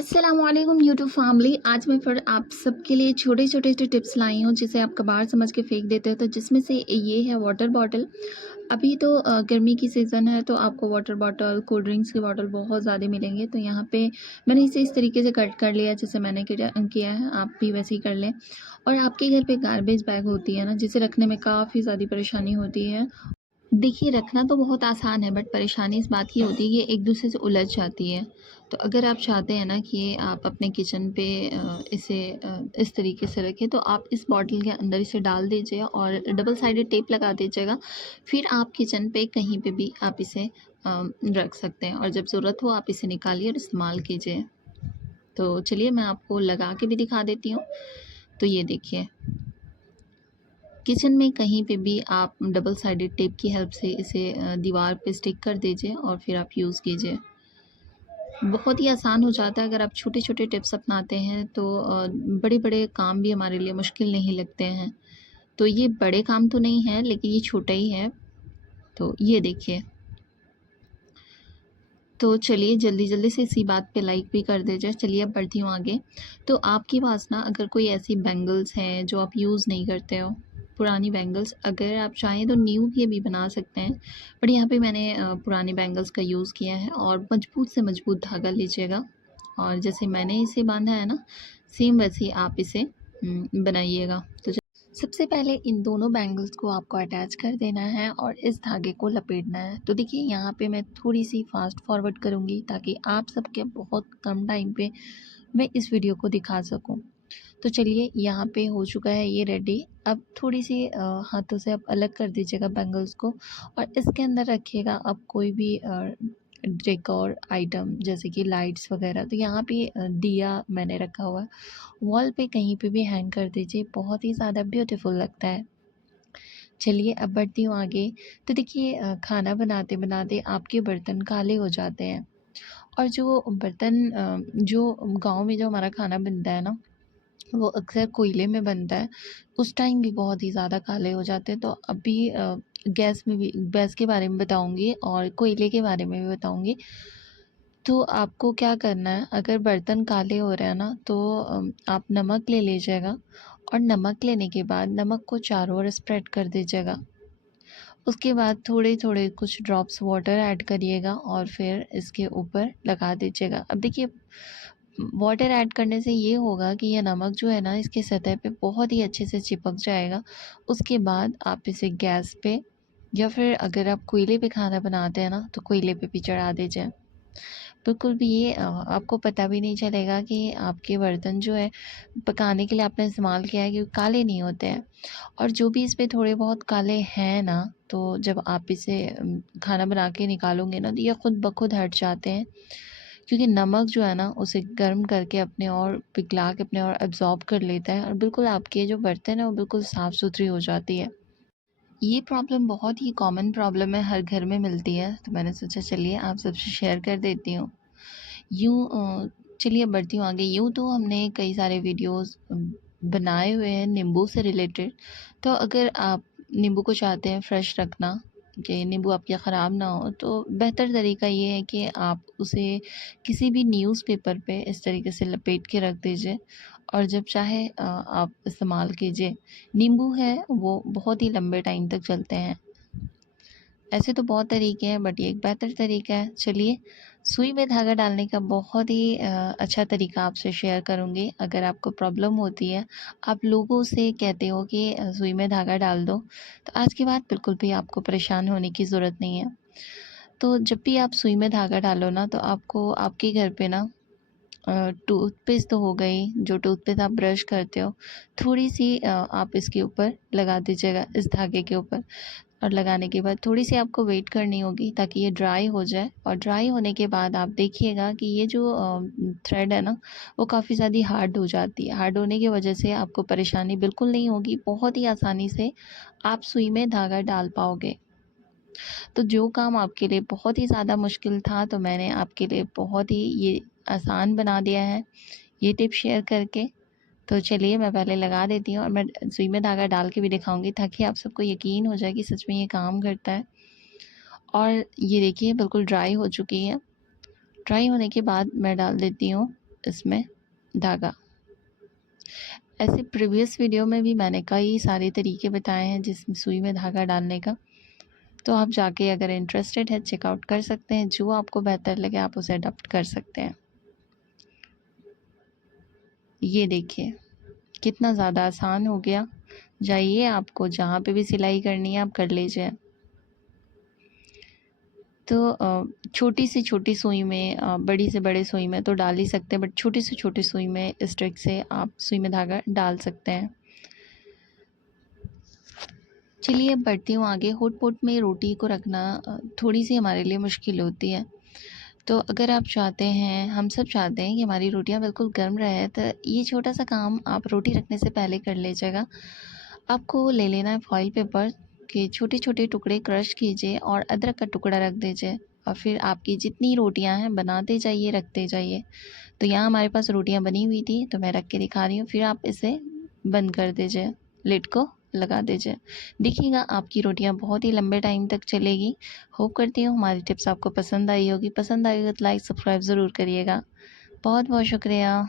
अस्सलामुअलैकुम YouTube family. आज मैं फिर आप सबके लिए छोटे छोटे से टिप्स लाई हूँ जिसे आप कबाड़ समझ के फेंक देते हो। तो जिसमें से ये है वाटर बॉटल। अभी तो गर्मी की सीज़न है तो आपको वाटर बॉटल कोल्ड ड्रिंक्स की बॉटल बहुत ज़्यादा मिलेंगे। तो यहाँ पे मैंने इसे इस तरीके से कट कर लिया जैसे मैंने किया है, आप भी वैसे ही कर लें। और आपके घर पे गार्बेज बैग होती है ना, जिसे रखने में काफ़ी ज़्यादा परेशानी होती है। देखिए, रखना तो बहुत आसान है बट परेशानी इस बात की होती है कि एक दूसरे से उलझ जाती है। तो अगर आप चाहते हैं ना कि आप अपने किचन पे इसे इस तरीके से रखें, तो आप इस बॉटल के अंदर इसे डाल दीजिए और डबल साइडेड टेप लगा दीजिएगा। फिर आप किचन पे कहीं पे भी आप इसे रख सकते हैं और जब ज़रूरत हो आप इसे निकालिए और इस्तेमाल कीजिए। तो चलिए मैं आपको लगा के भी दिखा देती हूँ। तो ये देखिए, किचन में कहीं पे भी आप डबल साइडेड टेप की हेल्प से इसे दीवार पे स्टिक कर दीजिए और फिर आप यूज़ कीजिए। बहुत ही आसान हो जाता है अगर आप छोटे-छोटे टिप्स अपनाते हैं तो बड़े-बड़े काम भी हमारे लिए मुश्किल नहीं लगते हैं। तो ये बड़े काम तो नहीं है लेकिन ये छोटा ही है। तो ये देखिए, तो चलिए जल्दी-जल्दी से इसी बात पे लाइक भी कर दीजिए। चलिए अब बढ़ती हूँ आगे। तो आपके पास ना अगर कोई ऐसी बैंगल्स हैं जो आप यूज़ नहीं करते हो, पुरानी बैंगल्स, अगर आप चाहें तो न्यू के भी बना सकते हैं। बट यहाँ पे मैंने पुरानी बैंगल्स का यूज़ किया है और मजबूत से मजबूत धागा लीजिएगा और जैसे मैंने इसे बाँधा है ना, सेम वैसे ही आप इसे बनाइएगा। तो सबसे पहले इन दोनों बैंगल्स को आपको अटैच कर देना है और इस धागे को लपेटना है। तो देखिए यहाँ पे मैं थोड़ी सी फास्ट फॉरवर्ड करूँगी ताकि आप सबके बहुत कम टाइम पे मैं इस वीडियो को दिखा सकूँ। तो चलिए यहाँ पे हो चुका है ये रेडी। अब थोड़ी सी हाथों से आप अलग कर दीजिएगा बैंगल्स को और इसके अंदर रखिएगा आप कोई भी डेकोर आइटम जैसे कि लाइट्स वगैरह। तो यहाँ पे दिया मैंने रखा हुआ है, वॉल पे कहीं पे भी हैंग कर दीजिए, बहुत ही ज़्यादा ब्यूटीफुल लगता है। चलिए अब बढ़ती हूँ आगे। तो देखिए खाना बनाते बनाते आपके बर्तन काले हो जाते हैं और जो बर्तन जो गांव में जो हमारा खाना बनता है ना, वो अक्सर कोयले में बनता है। उस टाइम भी बहुत ही ज़्यादा काले हो जाते हैं। तो अभी गैस में भी, गैस के बारे में बताऊंगी और कोयले के बारे में भी बताऊंगी। तो आपको क्या करना है, अगर बर्तन काले हो रहे हैं ना तो आप नमक ले लीजिएगा और नमक लेने के बाद नमक को चारों ओर स्प्रेड कर दीजिएगा। उसके बाद थोड़े थोड़े कुछ ड्रॉप्स वाटर ऐड करिएगा और फिर इसके ऊपर लगा दीजिएगा। अब देखिए, वाटर ऐड करने से ये होगा कि यह नमक जो है ना इसके सतह पे बहुत ही अच्छे से चिपक जाएगा। उसके बाद आप इसे गैस पे या फिर अगर आप कोयले पे खाना बनाते हैं ना तो कोयले पे भी चढ़ा दीजिए। बिल्कुल भी ये आपको पता भी नहीं चलेगा कि आपके बर्तन जो है पकाने के लिए आपने इस्तेमाल किया है, क्योंकि काले नहीं होते हैं। और जो भी इस पे थोड़े बहुत काले हैं ना, तो जब आप इसे खाना बना के निकालोगे ना तो ये खुद ब खुद हट जाते हैं, क्योंकि नमक जो है ना उसे गर्म करके अपने और पिघला के अपने और एब्जॉर्ब कर लेता है और बिल्कुल आपके जो बर्तन है वो बिल्कुल साफ़ सुथरी हो जाती है। ये प्रॉब्लम बहुत ही कॉमन प्रॉब्लम है, हर घर में मिलती है, तो मैंने सोचा चलिए आप सबसे शेयर कर देती हूँ। यूँ चलिए बढ़ती हूँ आगे। यूँ तो हमने कई सारे वीडियोस बनाए हुए हैं नींबू से रिलेटेड। तो अगर आप नींबू को चाहते हैं फ्रेश रखना कि नींबू आपके ख़राब ना हो, तो बेहतर तरीका ये है कि आप उसे किसी भी न्यूज़पेपर पे इस तरीके से लपेट के रख दीजिए और जब चाहे आप इस्तेमाल कीजिए। नींबू है वो बहुत ही लंबे टाइम तक चलते हैं। ऐसे तो बहुत तरीके हैं बट ये एक बेहतर तरीका है। चलिए, सुई में धागा डालने का बहुत ही अच्छा तरीका आपसे शेयर करूँगी। अगर आपको प्रॉब्लम होती है, आप लोगों से कहते हो कि सुई में धागा डाल दो, तो आज के बाद बिल्कुल भी आपको परेशान होने की ज़रूरत नहीं है। तो जब भी आप सुई में धागा डालो ना तो आपको आपके घर पे ना टूथपेस्ट तो हो गई, जो टूथपेस्ट आप ब्रश करते हो, थोड़ी-सी आप इसके ऊपर लगा दीजिएगा, इस धागे के ऊपर। और लगाने के बाद थोड़ी-सी आपको वेट करनी होगी ताकि ये ड्राई हो जाए और ड्राई होने के बाद आप देखिएगा कि ये जो थ्रेड है ना, वो काफ़ी ज़्यादा हार्ड हो जाती है। हार्ड होने की वजह से आपको परेशानी बिल्कुल नहीं होगी, बहुत ही आसानी से आप सुई में धागा डाल पाओगे। तो जो काम आपके लिए बहुत ही ज़्यादा मुश्किल था, तो मैंने आपके लिए बहुत ही ये आसान बना दिया है, ये टिप शेयर करके। तो चलिए मैं पहले लगा देती हूँ और मैं सुई में धागा डाल के भी दिखाऊँगी ताकि आप सबको यकीन हो जाए कि सच में ये काम करता है। और ये देखिए बिल्कुल ड्राई हो चुकी है। ड्राई होने के बाद मैं डाल देती हूँ इसमें धागा। ऐसे प्रीवियस वीडियो में भी मैंने कई सारे तरीके बताए हैं जिसमें सुई में धागा डालने का, तो आप जाके अगर इंटरेस्टेड है चेकआउट कर सकते हैं। जो आपको बेहतर लगे आप उसे अडॉप्ट कर सकते हैं। ये देखिए कितना ज़्यादा आसान हो गया। जाइए, आपको जहाँ पे भी सिलाई करनी है आप कर लीजिए। तो छोटी से छोटी सुई में बड़ी से बड़े सुई में तो डाल ही सकते हैं, बट छोटी से छोटी सुई में इस ट्रिक से आप सुई में धागा डाल सकते हैं। चलिए अब बढ़ती हूँ आगे। हॉट पॉट में रोटी को रखना थोड़ी सी हमारे लिए मुश्किल होती है। तो अगर आप चाहते हैं, हम सब चाहते हैं कि हमारी रोटियां बिल्कुल गर्म रहे, तो ये छोटा सा काम आप रोटी रखने से पहले कर लीजिएगा। आपको ले लेना है फॉइल पेपर के छोटे छोटे टुकड़े क्रश कीजिए और अदरक का टुकड़ा रख दीजिए, और फिर आपकी जितनी रोटियां हैं बनाते जाइए, रखते जाइए। तो यहाँ हमारे पास रोटियां बनी हुई थी तो मैं रख के दिखा रही हूँ। फिर आप इसे बंद कर दीजिए, लिड को लगा दीजिए। देखिएगा आपकी रोटियां बहुत ही लंबे टाइम तक चलेगी। होप करती हूँ हमारी टिप्स आपको पसंद आई होगी। पसंद आई हो तो लाइक सब्सक्राइब ज़रूर करिएगा। बहुत बहुत शुक्रिया।